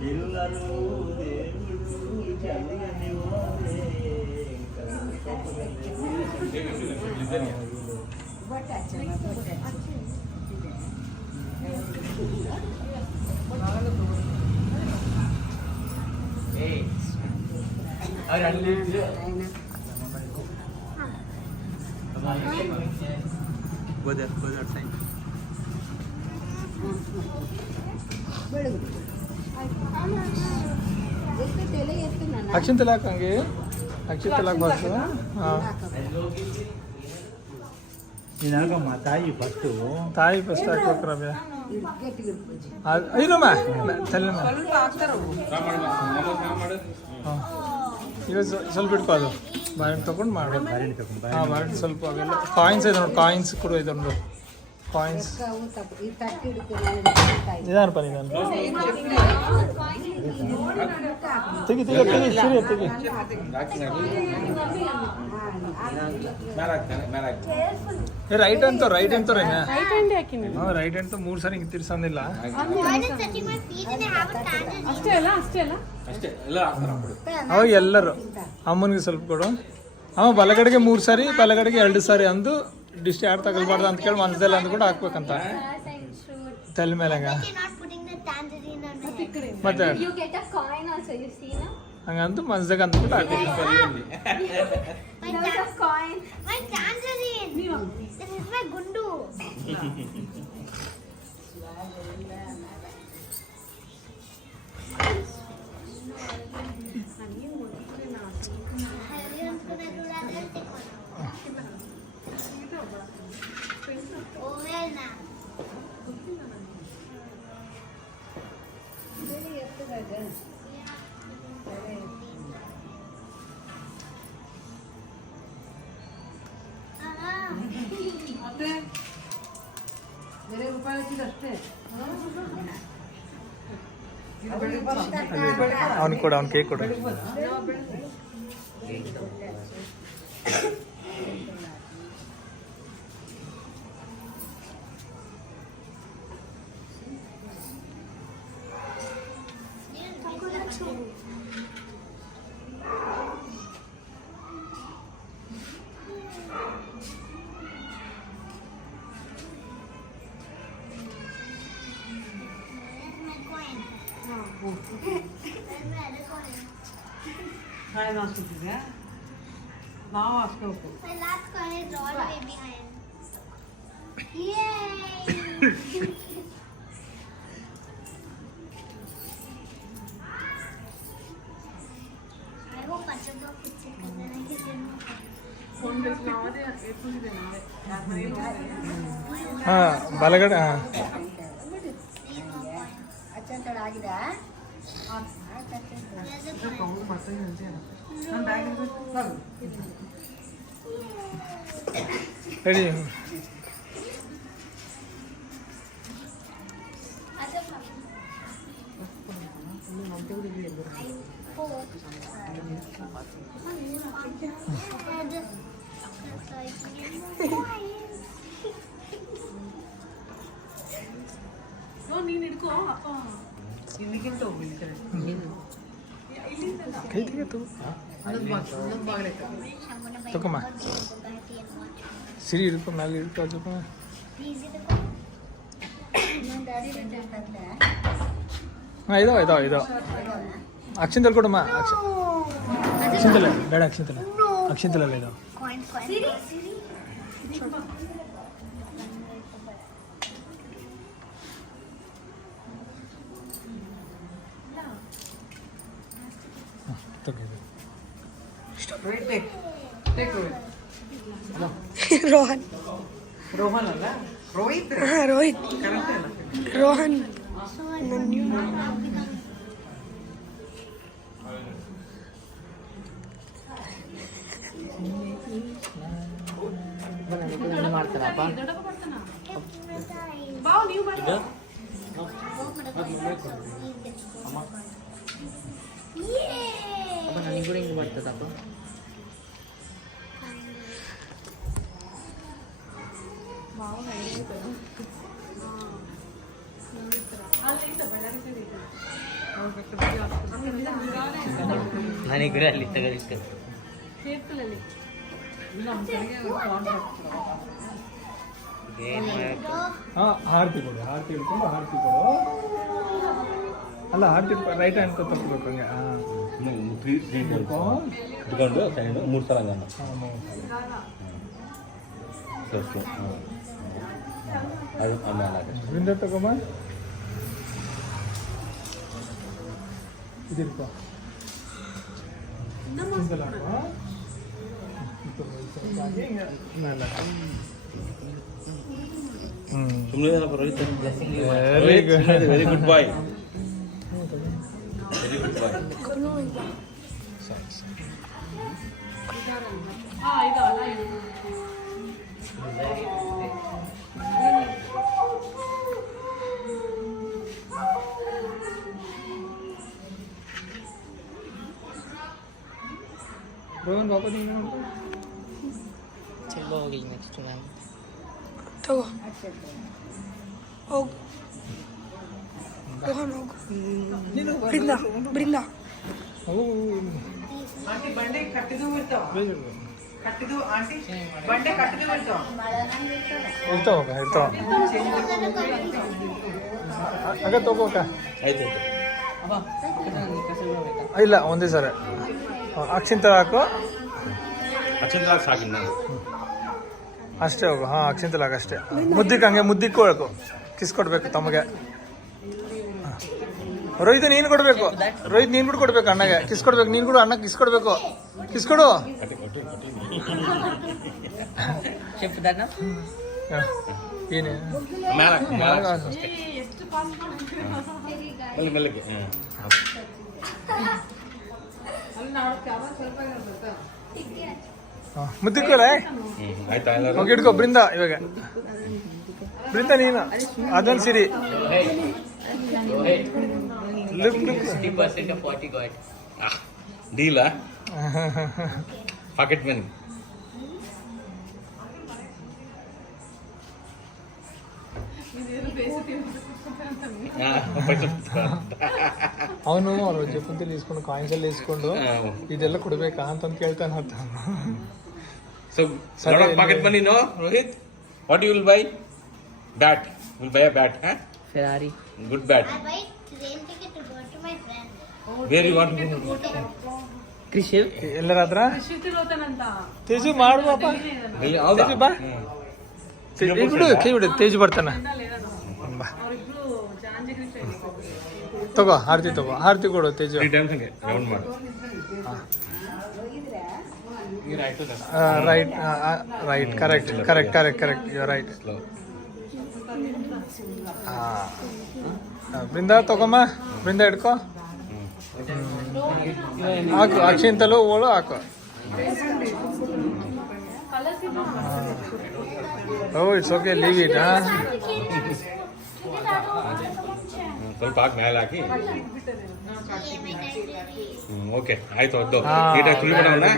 పిల్లలు దేవుడు చల్లని వారే ಅಕ್ಷಿಂತ ಹಾಕಂಗೆ ಅಕ್ಷಿಂತ ಹಾಕ್ಬಾರ್ದು. ನೀನಾಗಮ್ಮ ತಾಯಿ ಫಸ್ಟು ಹಾಕ್ಬೇಕ್ರವ್ಯ ಇರಮ್ಮ ತಲೆ ಈಗ ಸ್ವಲ್ಪ ಇಟ್ಕೋ ಅದು ಬಾಳೆಹಣ್ಣು ತೊಗೊಂಡು ಮಾಡೋದು. ಹಾಂ ಬಾಳೆಹಣ್ಣು ಸ್ವಲ್ಪ ಅವೆಲ್ಲ ಕಾಯಿನ್ಸ್ ಇದೆ ನೋಡಿ, ಕಾಯಿನ್ಸ್ ಕೂಡ ಇದೆ ನೋಡಿ, ಕಾಯಿನ್ಸ್ ನಿಧಾನಪ್ಪ ನಿಧಾನ ತೆಗಿ ತೆಗಿ ತೆಗಿ ಸೀರೆ ತೆಗಿ. ರೈಟ್ ಅಂತ ಹಾಂ ರೈಟ್ ಅಂತ 3 ಸಾರಿ ಹಿಂಗೆ ತಿರ್ಸಂದಿಲ್ಲ. ಅವಾಗ ಎಲ್ಲರೂ ಅಮ್ಮನಿಗೆ ಸ್ವಲ್ಪ ಕೊಡು. ಅವ ಬಲಗಡೆಗೆ 3 ಸಾರಿ ಬಲಗಡೆಗೆ 2 ಸಾರಿ ಅಂದು ಡಿಸ್ಟ್ ಯಾರು ತಗೊಳ್ಬಾರ್ದು ಅಂತ ಕೇಳಿ ಮನಸ್ಸಲ್ಲಿ ಅಂದ್ಕೊಂಡು ಹಾಕ್ಬೇಕಂತ ತಲೆ ಮೇಲೆ ಮತ್ತೆ ಹಂಗಂತ ಮನಸ್ಸಾಗ ಅಂದ್ಬಿಟ್ಟು ಹಾಕ್ಬೇಕು. ಅವ್ನು ಕೊಡ, ಅವ್ನು ಕೇಕ್ ಕೊಡ. ನಾವು ಹಾಸ್ಕೋಬೇಕು. ಹಾಂ ಬಲಗಡೆ ಹಾಂ ರೆಡಿ. ನೀನು ಹಿಡ್ಕೋ ಅಪ್ಪ ಇಲ್ಲಿಗಿಂತ ಹೋಗಿ ಕೈ ತೆಗೆತು ತಗೊಮ್ಮ ಸಿರಿ ಇಡ್ಕೊ ಮ್ಯಾಲೆ ಇಡ್ಕೊ ಸ್ವಲ್ಪ. ಹಾಂ ಇದಾವ ಅಕ್ಷಿಂತಲ್ಲಿ ಕೊಡಮ್ಮ. ಅಕ್ಷಿಂತಲ್ಲ ಬೇಡ, ಅಕ್ಷಿಂತಲ್ಲ ಇದಾವೆ. ರೋಹನ್ ರೋಹನ್ ಅಲ್ಲ ರೋಹಿತ್ ರೋಹಿತ್ ರೋಹನ್ ಮಾಡ್ತಾರಪ್ಪ. ನನಗೆ ಕೂಡ ಹಿಂಗೆ ಮಾಡ್ತದಪ್ಪ. ನನಗೆ ಕೂಡ ಅಲ್ಲಿ ತಗೋದಿತ್ತು. ಆರತಿ ಕೊಡು, ಆರತಿ ಹಿಡ್ಕೊಂಡು ಆರತಿ ಕೊಡು. ಅಲ್ಲ ಆರತಿ ರೈಟ್ ಹ್ಯಾಂಡ್ ತಪ್ಪಬೇಕು ಹಂಗೆ. ಇಟ್ಕೊಂಡು ಸೈಡ್ 3 ಸಲ ಹಂಗಮ್ಮ. ಅದು ಆಮೇಲೆ ಬೃಂದ ತಗೊಂಬ. ಇದಿರ್ಕೋ. ವೆರಿ ಗುಡ್ ಬಾಯ್. ವೆರಿ ಗುಡ್ ಬಾಯ್. ರೋಹನ್ ವಾಪಸ್ ಹಿಂಗೆ ನೋಡು. ಚಲೋ ಹೋಗಿ ನೆಕ್ಸ್ಟ್ ನಾನು ತಗೋ ಹೋಗು ರೋಹನ್ ಹೋಗು. ಬೃಂದ ಬೃಂದ ಅವು ಆಂಟಿ ಬಂಡೆ ಕಟ್ಟಿದು ಇರ್ತಾವ. ಕಟ್ಟಿದು ಆಂಟಿ ಬಂಡೆ ಕಟ್ಟಿದು ಇರ್ತಾವ. ಇರ್ತಾವ ಅಗ ತಗೋಕ. ಆಯ್ತು ಇಲ್ಲ ಒಂದೇ ಸರ ಅಕ್ಷಿಂತ ಹಾಕು. ಅಚ್ಚಂದ ಸಾಕಿನ ನಾನು ಅಷ್ಟೇ ಹೋಗು. ಹಾಂ ಅಕ್ಷಿಂತಲ ಹಾಕು ಅಷ್ಟೇ. ಮುದ್ದಿಕ್ಕೆ ಹಂಗೆ ಮುದ್ದಿಕ್ಕೆ ಕೊಡಬೇಕು. ಕಿಸ್ ಕೊಡ್ಬೇಕು ತಮಗೆ. ರೋಹಿತ್ ನೀನು ಕೊಡಬೇಕು. ರೋಹಿತ್ ನೀನು ಕೂಡ ಕೊಡ್ಬೇಕು ಅಣ್ಣಗೆ. ಕಿಸ್ ಕೊಡ್ಬೇಕು. ನೀನು ಕೂಡ ಅಣ್ಣಗೆ ಕಿಸ್ ಕೊಡಬೇಕು. ಕಿಸ್ ಕೊಡು. ಚೆಪ್ಪದನ್ನ ಏನೇ ಮೆಲ್ಲಗೆ. ಮುದ್ದಿಕ್ಕೋಲ್ಲ. ಆಯ್ತಾ ಹೋಗಿ ಹಿಡ್ಕೊ ಬೃಂದ. ಇವಾಗ ಬೃಂದ ನೀನು ಅದೊಂದು ಸಿರಿ. Look look 50% of what he got. ಡೀಲಾ ಪಾಕೆಟ್ ಮನಿ. ಅವನು ಅವ್ರ ಜಪ್ಪಂತಲ್ಲಿ ಇಸ್ಕೊಂಡು ಕಾಯಿನ್ಸಲ್ಲಿ ಇಸ್ಕೊಂಡು ಇದೆಲ್ಲ ಕೊಡ್ಬೇಕಾ ಅಂತಂದು ಕೇಳ್ತಾನ. So, lot of pocket money, no, Rohit? What you will buy? Bat. Will buy a bat, huh? Ferrari. Good bat. I buy train ticket to go to my friend. Where you want to go? ಕೃಷಿವ್ ಎಲ್ಲರಾದ್ರ Teju ಮಾಡು ಪಾಪ. Really? ಹೌದಾ? ತೇಜು ಬಾ. ಬಿಡು ಕೈ ಬಿಡು. ತೇಜು ಬರ್ತಾನ. ಬಾ ತಗೋ ಆರತಿ ತಗೋ. ಆರತಿ ಕೊಡು ತೇಜು. 3 times ಹಂಗೆ ರೌಂಡ್ ಮಾಡು. Right right correct correct correct correct you right. Slow. Brinda ತಗೊಮ್ಮ. ಬೃಂದ ಹಿಡ್ಕೊ. ಹಾಕು ಅಕ್ಷಿಂತಲೂ ಓಳು ಹಾಕು. Oh it's okay leave it. ಸ್ವಲ್ಪ ಹಾಕಿ ಮೇಲೆ ಹಾಕಿ. ಓಕೆ ಆಯ್ತು. ಅದು ಹಾ, ನೀಟಾಗಿ ತುಳಿಬೇಡ ಅವನ್ನ.